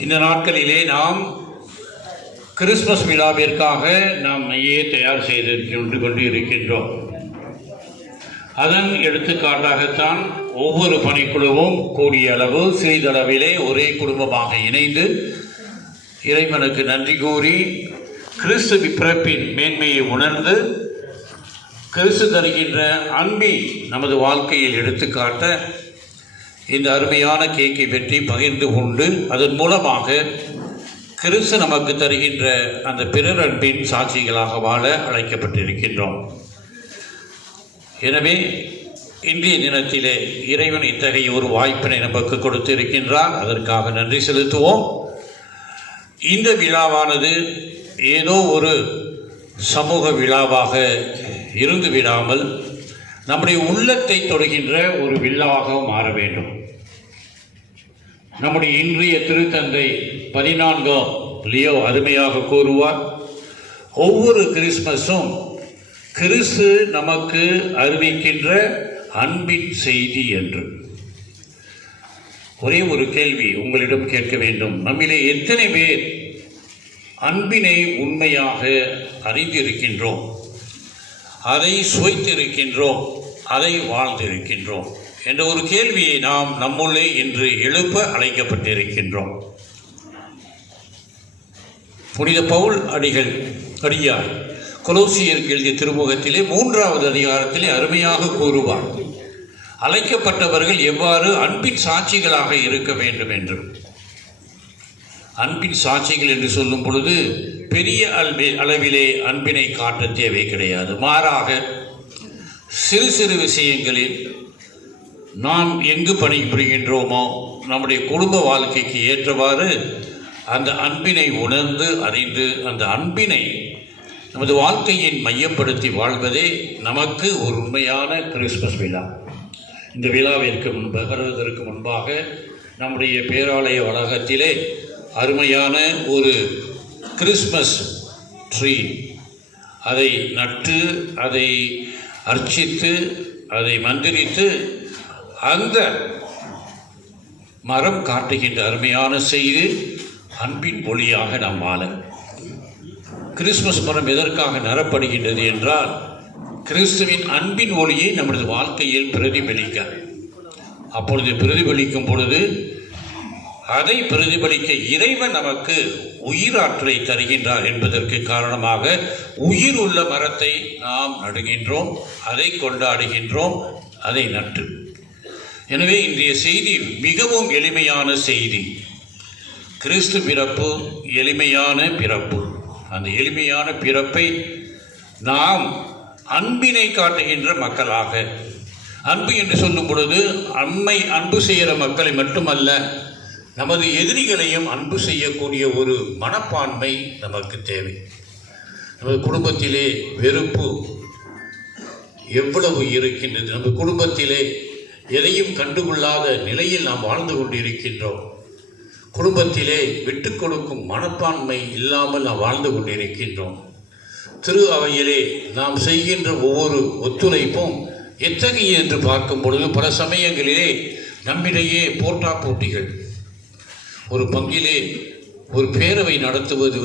இந்த நாட்களிலே நாம் கிறிஸ்துமஸ் விழாவிற்காக நாம் நெய்யே தயார் செய்து கொண்டு இருக்கின்றோம். அதன் எடுத்துக்காட்டாகத்தான் ஒவ்வொரு பணிக்குழுவும் கூடிய அளவு சிறிதளவிலே ஒரே குடும்பமாக இணைந்து இறைவனுக்கு நன்றி கூறி கிறிஸ்து பிறப்பின் மேன்மையை உணர்ந்து கிறிஸ்து தருகின்ற அன்பை நமது வாழ்க்கையில் எடுத்துக்காட்ட இந்த அருமையான கேக்கை வெற்றி பகிர்ந்து கொண்டு அதன் மூலமாக கிறிஸ்து நமக்கு தருகின்ற அந்த பிறர் அன்பின் சாட்சிகளாக வாழ அழைக்கப்பட்டிருக்கின்றோம். எனவே இன்றைய தினத்திலே இறைவன் இத்தகைய ஒரு வாய்ப்பினை நமக்கு கொடுத்திருக்கின்றார். அதற்காக நன்றி செலுத்துவோம். இந்த விழாவானது ஏதோ ஒரு சமூக விழாவாக இருந்து விடாமல் நம்முடைய உள்ளத்தை தொடுகின்ற ஒரு விழாவாக மாற வேண்டும். நம்முடைய இன்றைய திருத்தந்தை 14ஆம் லியோ அருமையாக கூறுவார், ஒவ்வொரு கிறிஸ்மஸும் கிறிஸ்து நமக்கு அறிவிக்கின்ற அன்பின் செய்தி என்று. ஒரே ஒரு கேள்வி உங்களிடம் கேட்க வேண்டும். நம்மிலே எத்தனை பேர் அன்பினை உண்மையாக அறிந்திருக்கின்றோம், அதை சுவைத்திருக்கின்றோம், அதை வாழ்ந்திருக்கின்றோம் என்ற ஒரு கேள்வியை நாம் நம்முள்ளே இன்று எழுப்ப அழைக்கப்பட்டிருக்கின்றோம். புனித பவுல் அடியார் கொலோசியருக்கு எழுதிய திருமுகத்திலே 3வது அதிகாரத்திலே அருமையாக கூறுவார், அழைக்கப்பட்டவர்கள் எவ்வாறு அன்பின் சாட்சிகளாக இருக்க வேண்டும் என்று. அன்பின் சாட்சிகள் என்று சொல்லும் பொழுது பெரிய அளவிலே அன்பினை காட்ட தேவை கிடையாது. மாறாக சிறு சிறு விஷயங்களில் நாம் எங்கு பணிபுரிகின்றோமோ நம்முடைய குடும்ப வாழ்க்கைக்கு ஏற்றவாறு அந்த அன்பினை உணர்ந்து அறிந்து அந்த அன்பினை நமது வாழ்க்கையின் மையப்படுத்தி வாழ்வதே நமக்கு ஒரு உண்மையான கிறிஸ்மஸ் விழா. இந்த விழாவிற்கு வருவதற்கு முன்பாக நம்முடைய பேராலய வளாகத்திலே அருமையான ஒரு கிறிஸ்மஸ் ட்ரீ அதை நட்டு அதை அர்ச்சித்து அதை மந்திரித்து அந்த மரம் காட்டுகின்ற அருமையான செய்தி அன்பின் ஒளியாக நாம் வாழ. கிறிஸ்மஸ் மரம் எதற்காக நரப்படுகின்றது என்றால் கிறிஸ்துவின் அன்பின் ஒளியை நமது வாழ்க்கையில் பிரதிபலிக்க. அப்பொழுது பிரதிபலிக்கும் பொழுது அதை பிரதிபலிக்க இறைவன் நமக்கு உயிராற்றலை தருகின்றார் என்பதற்கு காரணமாக உயிர் உள்ள மரத்தை நாம் நடுகின்றோம், அதை கொண்டாடுகின்றோம், அதை நட்டு. எனவே இன்றைய செய்தி மிகவும் எளிமையான செய்தி. கிறிஸ்து பிறப்பு எளிமையான பிறப்பு. அந்த எளிமையான பிறப்பை நாம் அன்பினை காட்டுகின்ற மக்களாக, அன்பு என்று சொல்லும் பொழுது அன்பு செய்கிற மக்களை மட்டுமல்ல, நமது எதிரிகளையும் அன்பு செய்யக்கூடிய ஒரு மனப்பான்மை நமக்கு தேவை. நமது குடும்பத்திலே வெறுப்பு எவ்வளவு இருக்கின்றது, நமது குடும்பத்திலே எதையும் கண்டுகொள்ளாத நிலையில் நாம் வாழ்ந்து கொண்டிருக்கின்றோம். குடும்பத்திலே விட்டு கொடுக்கும் மனப்பான்மை இல்லாமல் நாம் வாழ்ந்து கொண்டிருக்கின்றோம். திரு அவையிலே நாம் செய்கின்ற ஒவ்வொரு ஒத்துழைப்பும் எத்தகைய என்று பார்க்கும் பொழுது பல சமயங்களிலே நம்மிடையே போட்டிகள். ஒரு பங்கிலே ஒரு பேரவை நடத்துவது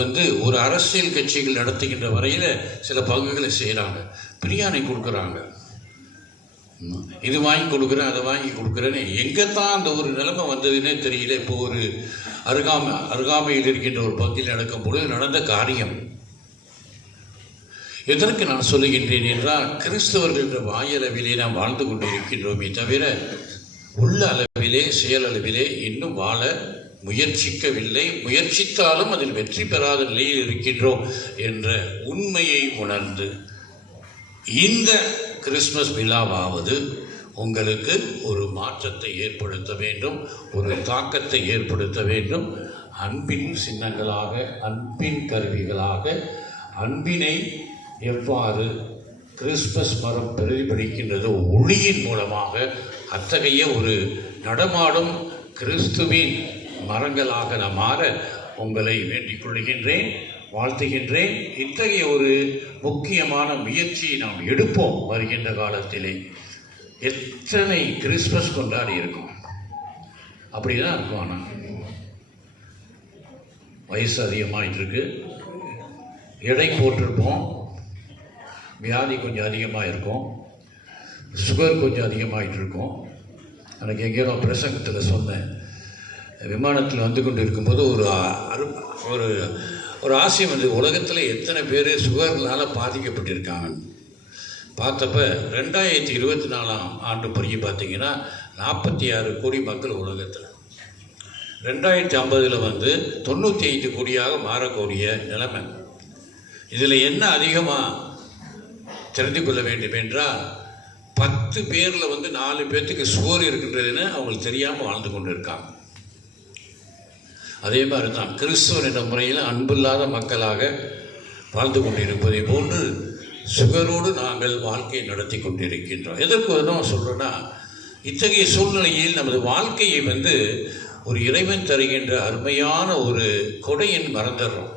ஒரு அரசியல் கட்சிகள் நடத்துகின்ற வரையில் சில பங்குகளை செய்கிறாங்க. பிரியாணி கொடுக்குறாங்க, இது வாங்கி கொடுக்குறேன், அதை வாங்கி கொடுக்குறேன்னு எங்கே தான் அந்த ஒரு நிலைமை வந்ததுன்னே தெரியல. இப்போ ஒரு அருகாமையில் இருக்கின்ற ஒரு பங்கில் நடக்கும் பொழுது நடந்த காரியம். எதற்கு நான் சொல்லுகின்றேன் என்றால், கிறிஸ்தவர்கள் என்ற வாயளவிலே நாம் வாழ்ந்து கொண்டிருக்கின்றோமே தவிர உள்ள அளவிலே செயலளவிலே இன்னும் வாழ முயற்சிக்கவில்லை. முயற்சித்தாலும் அதில் வெற்றி பெறாத நிலையில் இருக்கின்றோம் என்ற உண்மையை உணர்ந்து இந்த கிறிஸ்மஸ் விழாவாவது உங்களுக்கு ஒரு மாற்றத்தை ஏற்படுத்த வேண்டும், ஒரு தாக்கத்தை ஏற்படுத்த வேண்டும். அன்பின் சின்னங்களாக, அன்பின் கருவிகளாக, அன்பினை எவ்வாறு கிறிஸ்மஸ் மரம் பிரதிபலிக்கின்றதோ ஒளியின் மூலமாக அத்தகைய ஒரு நடமாடும் கிறிஸ்துவின் மரங்களாக நாம் மாற உங்களை வேண்டிக் கொள்கின்றேன், வாழ்த்துகின்றேன். இத்தகைய ஒரு முக்கியமான முயற்சியை நாம் எடுப்போம். வருகின்ற காலத்திலே எத்தனை கிறிஸ்மஸ் கொண்டாடி இருக்கும், அப்படிதான் இருக்கும். ஆனால் வயசு அதிகமாகிட்டு இருக்கு, எடை போட்டிருப்போம், வியாதி கொஞ்சம் அதிகமாக இருக்கும், சுகர் கொஞ்சம் அதிகமாகிட்டு இருக்கும். எனக்கு எங்கேயோ பிரசங்கத்தில் சொன்னேன், விமானத்தில் வந்து கொண்டு இருக்கும்போது ஒரு ஒரு ஆசையம் வந்து உலகத்தில் எத்தனை பேர் சுகர்னால் பாதிக்கப்பட்டிருக்காங்க பார்த்தப்ப 2024 ஆண்டு படி பார்த்தீங்கன்னா 46 கோடி மக்கள் உலகத்தில், 2050 வந்து 95 கோடியாக மாறக்கூடிய நிலைமை. இதில் என்ன அதிகமாக தெரிந்து கொள்ள வேண்டும் என்றால் 10 பேரில் வந்து 4 பேர்த்துக்கு சுகர் இருக்கின்றதுன்னு அவங்களுக்கு தெரியாமல் வாழ்ந்து கொண்டு இருக்காங்க. அதே மாதிரி தான் கிறிஸ்துவ என்ற முறையில் அன்பில்லாத மக்களாக வாழ்ந்து கொண்டிருப்பதை போன்று சுகரோடு நாங்கள் வாழ்க்கையை நடத்தி கொண்டிருக்கின்றோம். எதற்கு தான் சொல்கிறேன்னா, இத்தகைய சூழ்நிலையில் நமது வாழ்க்கையை வந்து ஒரு இறைவன் தருகின்ற அருமையான ஒரு கொடையின் மறந்துடுறோம்.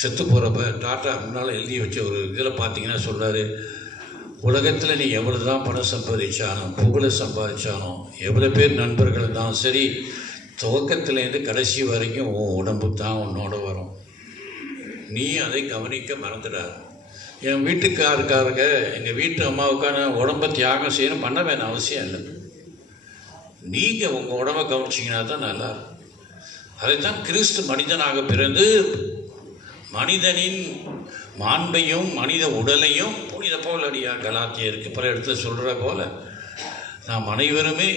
செத்து போகிறப்ப டாட்டா முன்னால் எழுதி வச்ச ஒரு இதில் பார்த்தீங்கன்னா சொல்கிறாரு, உலகத்தில் நீ எவ்வளோ தான் பணம் சம்பாதிச்சாலும் புகழை சம்பாதிச்சாலும் எவ்வளோ பேர் நண்பர்கள் இருந்தாலும் சரி, துவக்கத்துலேருந்து கடைசி வரைக்கும் உன் உடம்பு தான் உன்னோட வரும். நீ அதை கவனிக்க மறந்துடாது. என் வீட்டுக்காருக்காரங்க எங்கள் வீட்டு அம்மாவுக்கான உடம்பை தியாகம் செய்யணும் பண்ண வேணும் அவசியம் இல்லை. நீங்கள் உங்கள் உடம்பை கவனிச்சிங்கன்னா தான் நல்லாயிருக்கும். அதைத்தான் கிறிஸ்து மனிதனாக பிறந்து மனிதனின் மாண்பையும் மனித உடலையும் புனித பவுலடியா கலாத்தியருக்கு பல இடத்துல சொல்கிற போல நாம் அனைவருமே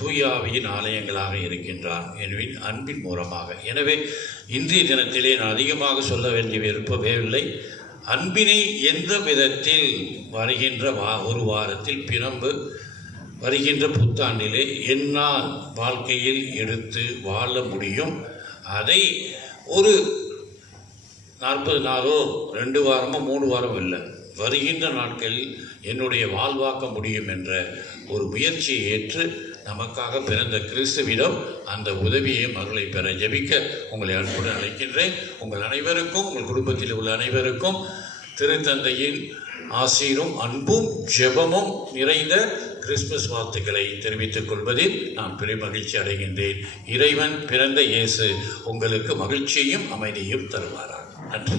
தூயாவியின் ஆலயங்களாக இருக்கின்றார் என்பின் அன்பின் மூலமாக. எனவே இன்றைய தினத்திலே நான் அதிகமாக சொல்ல வேண்டிய விருப்பமே. அன்பினை எந்த விதத்தில் வருகின்ற ஒரு வாரத்தில் பிறம்பு வருகின்ற புத்தாண்டிலே என்னால் வாழ்க்கையில் எடுத்து வாழ முடியும், அதை ஒரு 40 நாளோ 2 வாரமோ 3 வாரம் இல்லை, வருகின்ற நாட்களில் என்னுடைய வாழ்வாக்க முடியும் என்ற ஒரு முயற்சியை ஏற்று நமக்காக பிறந்த கிறிஸ்துவிடம் அந்த உதவியையும் அருளை பெற ஜெபிக்க உங்களை அன்புடன் அழைக்கின்றேன். உங்கள் அனைவருக்கும், உங்கள் குடும்பத்தில் உள்ள அனைவருக்கும் திருத்தந்தையின் ஆசீரும் அன்பும் ஜெபமும் நிறைந்த கிறிஸ்துமஸ் வாழ்த்துக்களை தெரிவித்துக் கொள்வதில் நான் பெரும் மகிழ்ச்சி அடைகின்றேன். இறைவன் பிறந்த இயேசு உங்களுக்கு மகிழ்ச்சியையும் அமைதியும் தருவாராக. நன்றி.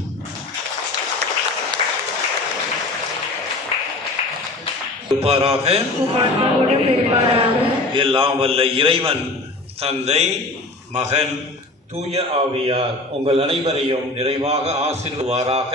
எல்லாம் வல்ல இறைவன் தந்தை, மகன், தூய ஆவியார் உங்கள் அனைவரையும் நிறைவாக ஆசீர்வதிப்பாராக.